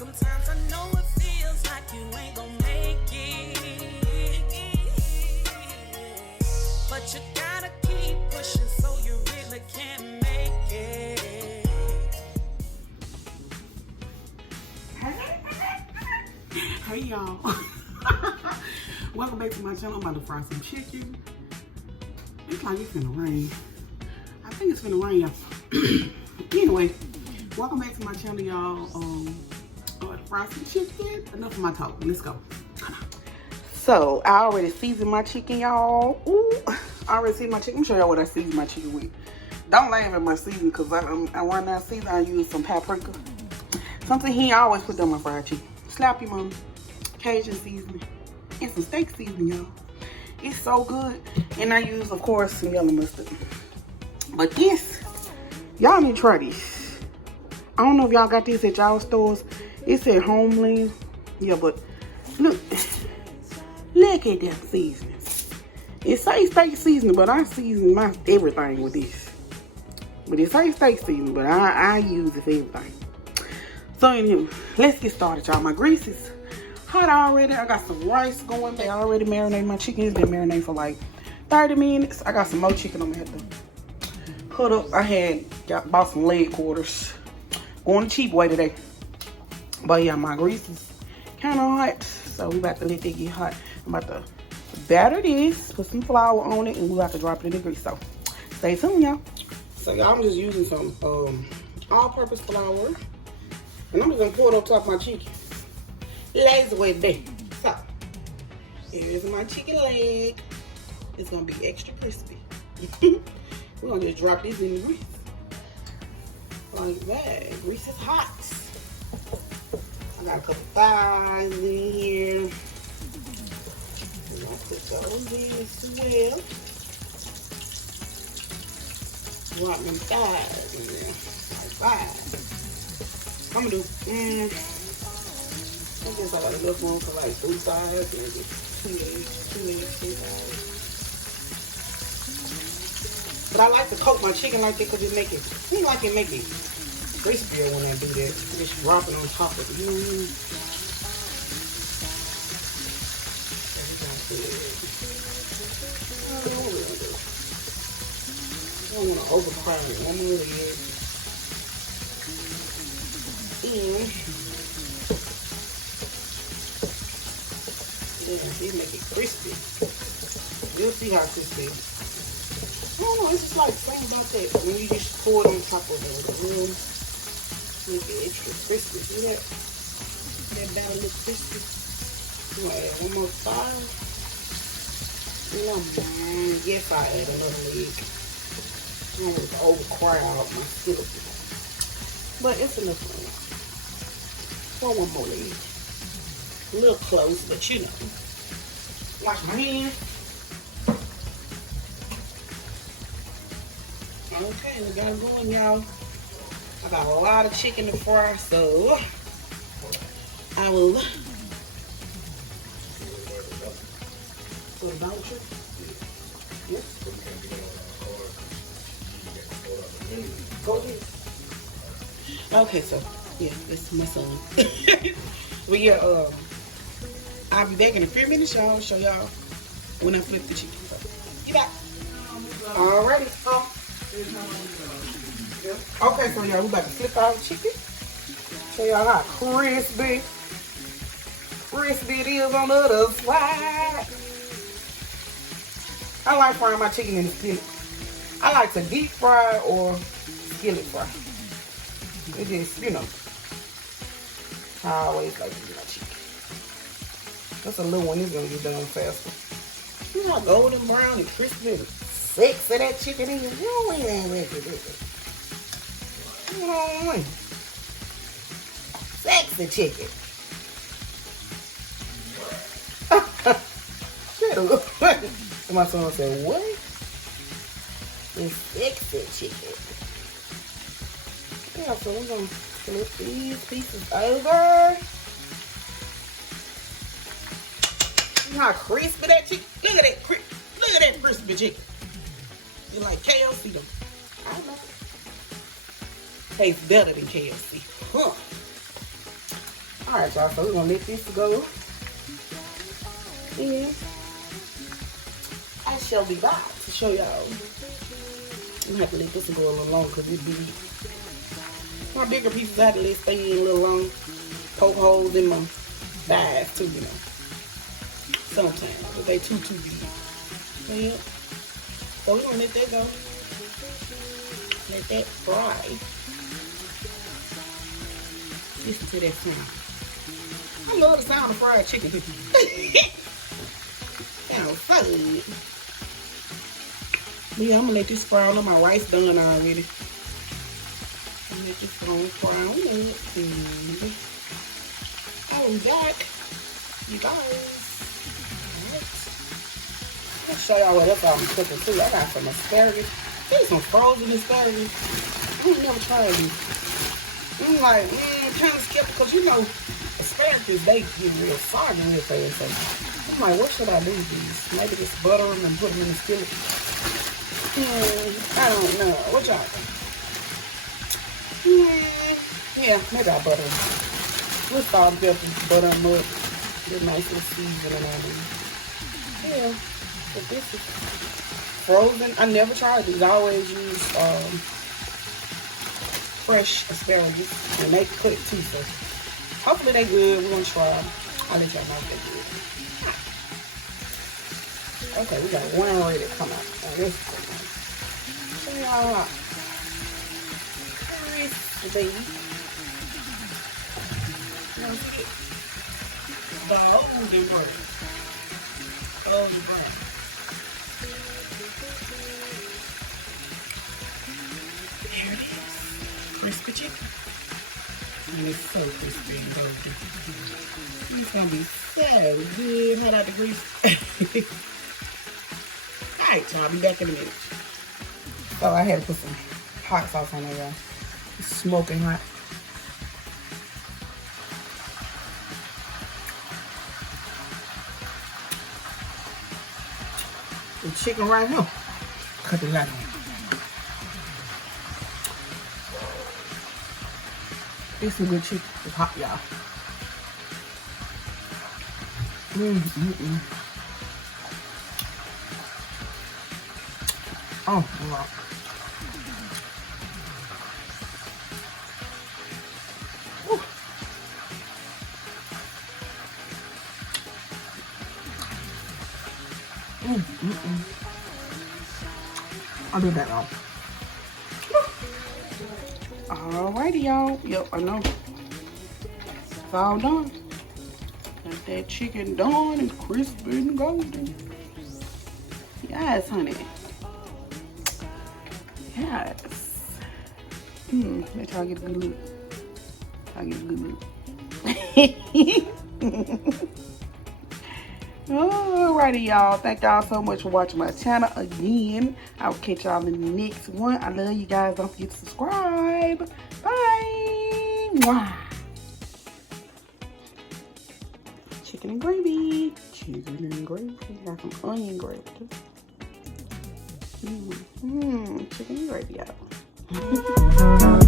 Sometimes I know it feels like you ain't gonna make it, but you gotta keep pushing so you really can make it. Hey y'all. Welcome back to my channel. I'm about to fry some chicken. It's like it's finna rain. I think it's finna rain, y'all. Anyway, welcome back to my channel, y'all. I'm about to fry some chicken. Enough of my talk. Let's go. Come on. So I already seasoned my chicken, y'all. Ooh, I already seasoned my chicken. Let me show y'all what I seasoned my chicken with. Don't laugh at my seasoning, because I run out of season. I use some paprika. Something he always put on my fried chicken. Slappy mom, Cajun seasoning, and some steak seasoning, y'all. It's so good. And I use, of course, some yellow mustard. But this, y'all need to try this. I don't know if y'all got this at y'all stores. It said Homeland. Yeah, but look at that seasoning. It says steak seasoning, but I season my everything with this. But it says steak seasoning, but I use it for everything. So anyway, let's get started, y'all. My grease is hot already. I got some rice going. They already marinated my chicken. It's been marinating for like 30 minutes. I got some more chicken I'm gonna have to put up. I bought some leg quarters. Going the cheap way today. But yeah, my grease is kind of hot. So we about to let that get hot. I'm about to batter this, put some flour on it, and we about to drop it in the grease. So stay tuned, y'all. So y'all, I'm just using some all-purpose flour. And I'm just gonna pour it on top of my chicken. Lazy way there. So, here's my chicken leg. It's gonna be extra crispy. We're gonna just drop this in the grease. Like that. Grease is hot. I got a couple thighs in here. And I'll put those in as well. Drop them thighs in there. Like that. I'm gonna do, I guess I got enough room for like 3 sides and two sides. But I like to coat my chicken like that because it make it crispier when I do that. Just drop it on top of it, you know what I mean? I don't want to overcrowd it one more here. And yeah, it make it crispy. You'll see how crispy. I don't know, it's just like something about that. When you just pour it on top of the grill, make it extra crispy. See that? That batter look crispy. You want to add one more thigh? No, man. Yes, I add another leg. I don't want to overcrowd my skillet. But it's enough for me. One more leg. A little close, but you know. Wash my hands. Okay, we got it going, y'all. I got a lot of chicken to fry, so I will put it out. Yep. Go ahead. Okay, so yeah, this is my son. But yeah, I'll be back in a few minutes, y'all. Show y'all when I flip the chicken. So, get back. Alrighty. Okay, so y'all, we about to flip our chicken. Show y'all how crispy it is on the other side. I like frying my chicken in the skillet. I like to deep fry or skillet fry. It just, you know, I always like to do my chicken. That's a little one. It's gonna get done faster. You know how golden brown and crispy and sexy that chicken is? You ain't ready to do it. You know what I mean? Sexy chicken. Shut up. And my son said, what? It's sexy chicken. Yeah, so we're gonna flip these pieces over. You know how crispy that chicken? Look at that crispy chicken. You like KFC though? I don't know. Tastes better than KFC. Huh. Alright, y'all, so we're gonna let this go. And I shall be back to show y'all. I'm gonna have to let this one go a little long because it's big. My bigger pieces I have to let stay in a little long. Poke holes in my thighs too, you know. Sometimes, but they too big. So yeah. So we're gonna let that go. Let that fry. Listen to that sound. I love the sound of fried chicken. Sounds so good. But yeah, I'm gonna let this fry. I know my rice done already. I'm gonna let this go fry on it. And I'll be back, you guys. I'll show y'all what else I'm cooking too. I got some asparagus. There's some frozen asparagus. I ain't never tried these. I'm like, kind of skeptical because you know, asparagus, they get real soggy real fast. So I'm like, what should I do with these? Maybe just butter them and put them in the skillet. I don't know. What y'all think? Yeah, maybe I'll butter them. With salt, pepper, butter them up. Get nice little seasoning on them. Yeah, but this is frozen. I never tried these. I always use fresh asparagus, and they cook too. So hopefully they good. We're gonna try them. I'll let y'all know if they're good. Okay, we got one ready to come out. Oh, this is good. So y'all, crispy. Golden brown. Golden brown. There it is. Crispy chicken. And it's so crispy and golden. It's gonna be so good. Hot out the grease. Alright, y'all, I'll be back in a minute. So I had to put some hot sauce on there, y'all. It's smoking hot. The chicken right here. Cut it out. It's some good chicken. It's hot, y'all. Oh, wow. I'll do that, y'all. Alrighty, y'all. Yep, I know. It's all done. Got that chicken done and crispy and golden. Yes, honey. Yes. Let y'all get a good look. I'll get a good look. Alrighty, y'all. Thank y'all so much for watching my channel again. I'll catch y'all in the next one. I love you guys. Don't forget to subscribe. Bye. Mwah. Chicken and gravy. Chicken and gravy. Got some onion gravy too. Chicken and gravy, y'all.